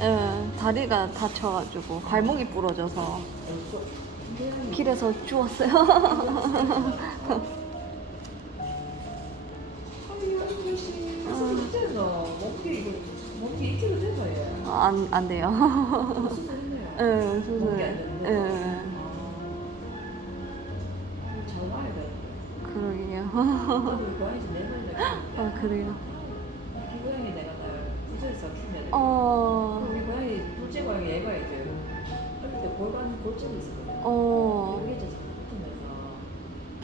예, 다리가 다쳐가지고 발목이 부러져서 길에서 주웠어요. 안 돼요. 예, 수술. 예. 그러게요. 아, 그래요. 고양이 내가 날 구조해서 키우면 우리 고양이 둘째 고양이 얘가 이제 어릴 때 골반 골절이 있었거든요. 여기 이제 붙으면서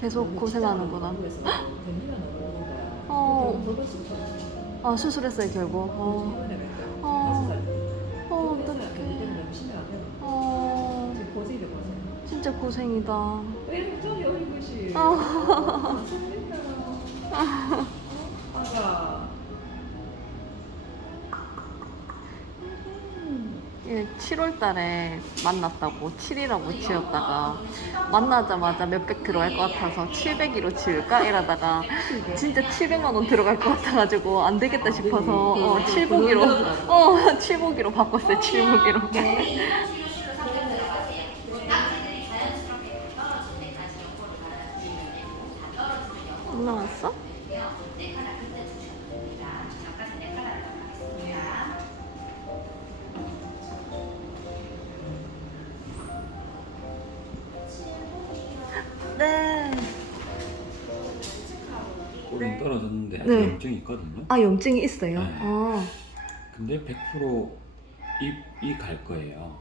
계속 고생하는구나. 그래서 던지면 오는 거야. 그럼 아, 수술했어요, 결국. 어떡해. 고생이다 고생. 진짜 고생이다. 왜 이렇게 저기 어린 것이? 아가. 예, 7월 달에 만났다고 7이라고 지었다가 만나자마자 몇백 들어갈 것 같아서 700으로 지을까? 이러다가 진짜 700만 원 들어갈 것 같아가지고 안 되겠다 싶어서 7복이로 7복이로 바꿨어요. 7복이로. 안 나왔어? 네. 꼴은 떨어졌는데 아직 네. 염증이 있거든요. 아, 염증이 있어요? 네. 아. 근데 100% 입이 갈 거예요.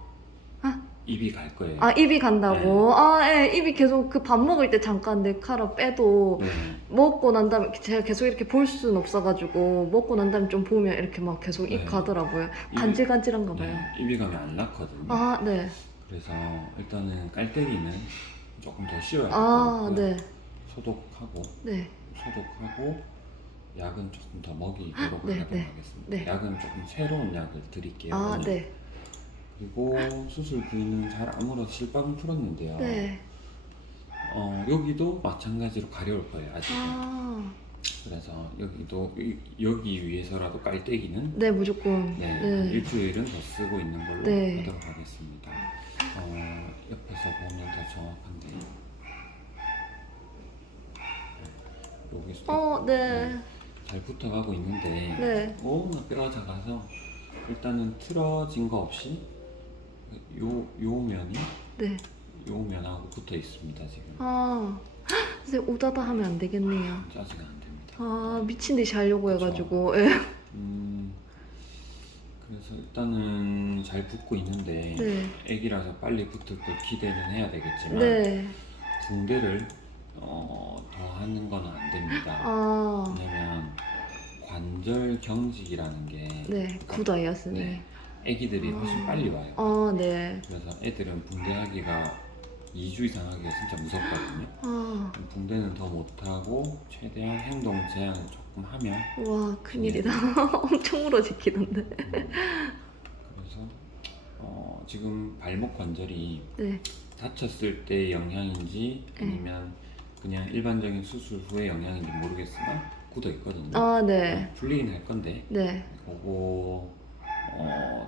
아? 입이 갈 거예요. 아, 입이 간다고? 예, 입이 계속 그 밥 먹을 때 잠깐 내 칼을 빼도 네. 먹고 난 다음에 제가 계속 이렇게 볼 수는 없어가지고 먹고 난 다음에 좀 보면 이렇게 막 계속 입 네. 가더라고요. 입이- 간질간질한가 봐요. 네, 입이 가면 안 낫거든요. 아, 네. 그래서 일단은 깔때기는 조금 더 씌워야 아, 될것 같고요. 네. 소독하고 네. 약은 조금 더 먹이도록 네, 하도록 네, 하겠습니다. 네. 약은 조금 새로운 약을 드릴게요. 아, 오늘. 네. 그리고 수술 부위는 잘 아물어서 실밥은 풀었는데요. 네. 여기도 마찬가지로 가려울 거예요. 아직. 아, 그래서 여기도 여기 위해서라도 깔때기는 네, 무조건. 네, 네. 일주일은 더 쓰고 있는 걸로 네. 하도록 하겠습니다. 옆에서 보면 더 정확한데 여기서 네. 잘 붙어가고 있는데 네. 너무나 뼈가 작아서 일단은 틀어진 거 없이 요 면이 네. 요 면하고 붙어 있습니다 지금. 아, 이제 오다다 하면 안 되겠네요. 짜지가 안 됩니다. 아, 미친 듯이 하려고 그쵸. 해가지고. 예. 그래서 일단은 잘 붙고 있는데 네. 애기라서 빨리 붙을 걸 기대는 해야 되겠지만 네. 붕대를 더 하는 건 안 됩니다. 아, 왜냐면 관절 경직이라는 게 네. 굿아이였으니. 네, 애기들이 훨씬 빨리 와요. 아, 네. 그래서 애들은 붕대하기가 2주 이상 하기가 진짜 무섭거든요. 아, 붕대는 더 못하고 최대한 행동 제한을 조금 하면 와, 큰일이다. 엄청 물어지키던데. 그래서 지금 발목 관절이 네. 다쳤을 때 영향인지 네. 아니면 그냥 일반적인 수술 후의 영향인지 모르겠으나 굳어 있거든요. 아, 네. 풀리긴 할 건데 네. 그거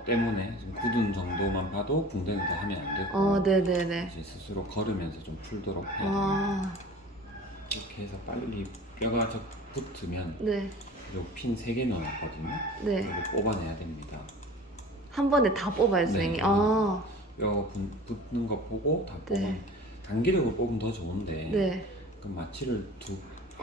때문에 좀 굳은 정도만 봐도 붕대는 더 하면 안 되고 아, 네네네. 이제 스스로 걸으면서 좀 풀도록 해야 됩니다. 아, 그렇게 해서 빨리 뼈가 붙으면 네. 핀 3개 넣어놨거든요. 네. 이거 뽑아내야 됩니다. 한 번에 다 뽑아요, 선생님. 네. 아, 뼈 붙는 거 보고 다 네. 뽑아 단기적으로 뽑으면 더 좋은데 네. 그럼 마취를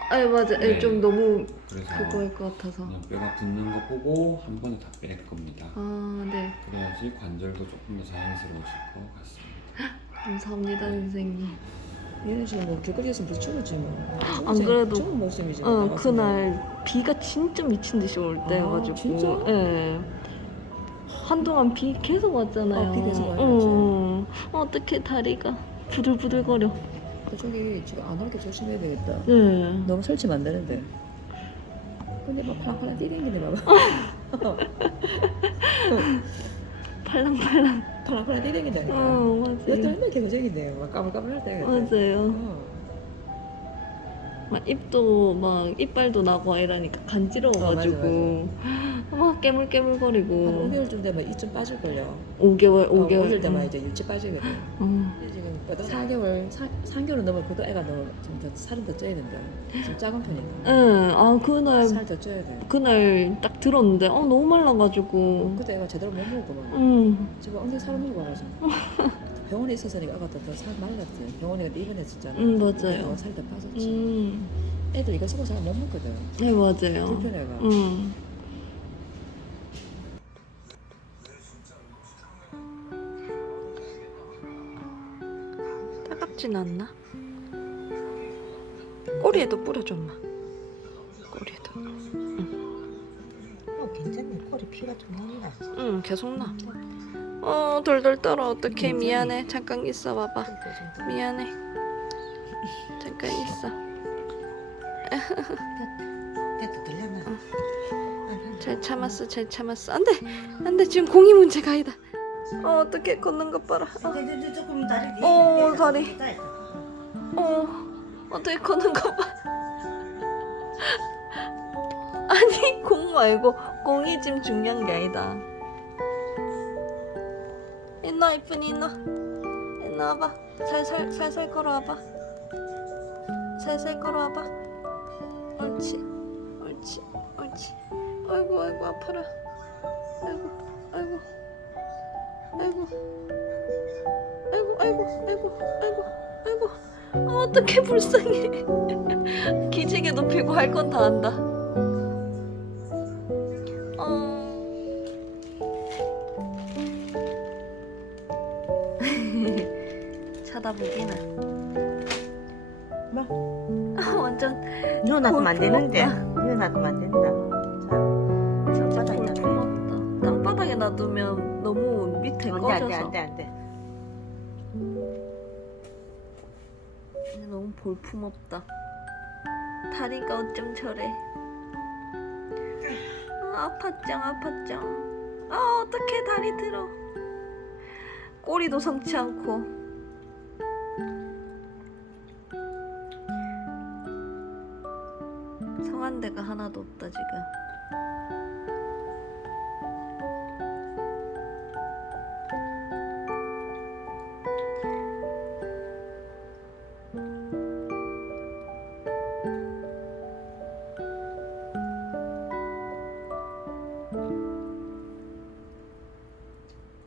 아, 맞아. 네. 좀 너무 그래서 그거일 것 같아서. 그냥 뼈가 붙는 거 보고 한 번에 다 뺄 겁니다. 아, 네. 그래야지 관절도 조금 더 자연스러워질 것 같습니다. 감사합니다, 선생님. 얘는 지금 뭐 길거리에서 무슨 춤을 추면 안 그래도- 좋은 모습이지. 그날 비가 진짜 미친 듯이 올 때여가지고. 진짜? 예. 한동안 비 계속 왔잖아요. 비 계속 많이 왔지. 어떻게 다리가 부들부들거려. 저기 지금 안 오게 조심해야 되겠다. 네. 너무 설치면 안 되는데. 근데 막 팔랑팔랑 뛰댕기네 봐봐. 팔랑팔랑. 팔랑팔랑 뛰댕긴다니까. 맞아요. 여태 맨날 개고생인데 막 까불까불할 때가 맞아요. 막 입도 막 이빨도 나고 이러니까 간지러워가지고 막 깨물깨물거리고. 한 5개월쯤 되면 이 좀 빠질걸요. 5개월. 5개월 되면 이제 일찍 빠지거든. 음. 지금 4개월 넘으면 그도 애가 좀더 살은 더 쪄야 된다. 지금 작은 편이다. 응. 아, 그날 살 더 쪄야 돼. 그날 딱 들었는데 너무 말라가지고. 그도 애가 제대로 못 먹구만. 지금 엉덩이 살을 먹고 와가지고. 병원에 있어서니까 애가 더살 말랐지. 병원에 입원해 진짜로. 맞아요. 살 더 빠졌지. 애들 이거 쓰고 잘 못 먹거든. 네, 맞아요. 불편해가. 따갑진 않나? 꼬리에도 뿌려줘, 엄마. 꼬리에도. 괜찮네. 꼬리 피가 좀 난다. 응, 계속 나. 돌돌 떨어. 어떡해. 미안해. 잠깐 있어 봐봐. 미안해. 잠깐 있어. 됐다 들려나? 잘 참았어. 잘 참았어. 안 돼. 안 돼. 지금 공이 문제가 아니다. 어떻게 걷는 것 봐라. 조금 다리 다리. 어떻게 걷는 것 봐. 아니 공 말고 공이 지금 중요한 게 아니다. 인나 이쁜이 인나 와봐. 살살 걸어와봐. 살살 걸어와봐. 옳지. 아이고 아파라. 아이고. 어떡해 불쌍해. 기지개 높이고 할 건 다 한다. 쳐다보기는. 완전 이거 놔두면 안 되는데. 고맙다. 이거 놔두면 안 된다. 진짜 땅바닥에 볼품없다. 땅바닥에 놔두면 너무 밑에 꺼져서. 안 돼. 너무 볼품없다. 다리가 어쩜 저래. 아팠쩡. 어떡해 다리 들어. 꼬리도 성치 않고. 성한 데가 하나도 없다 지금.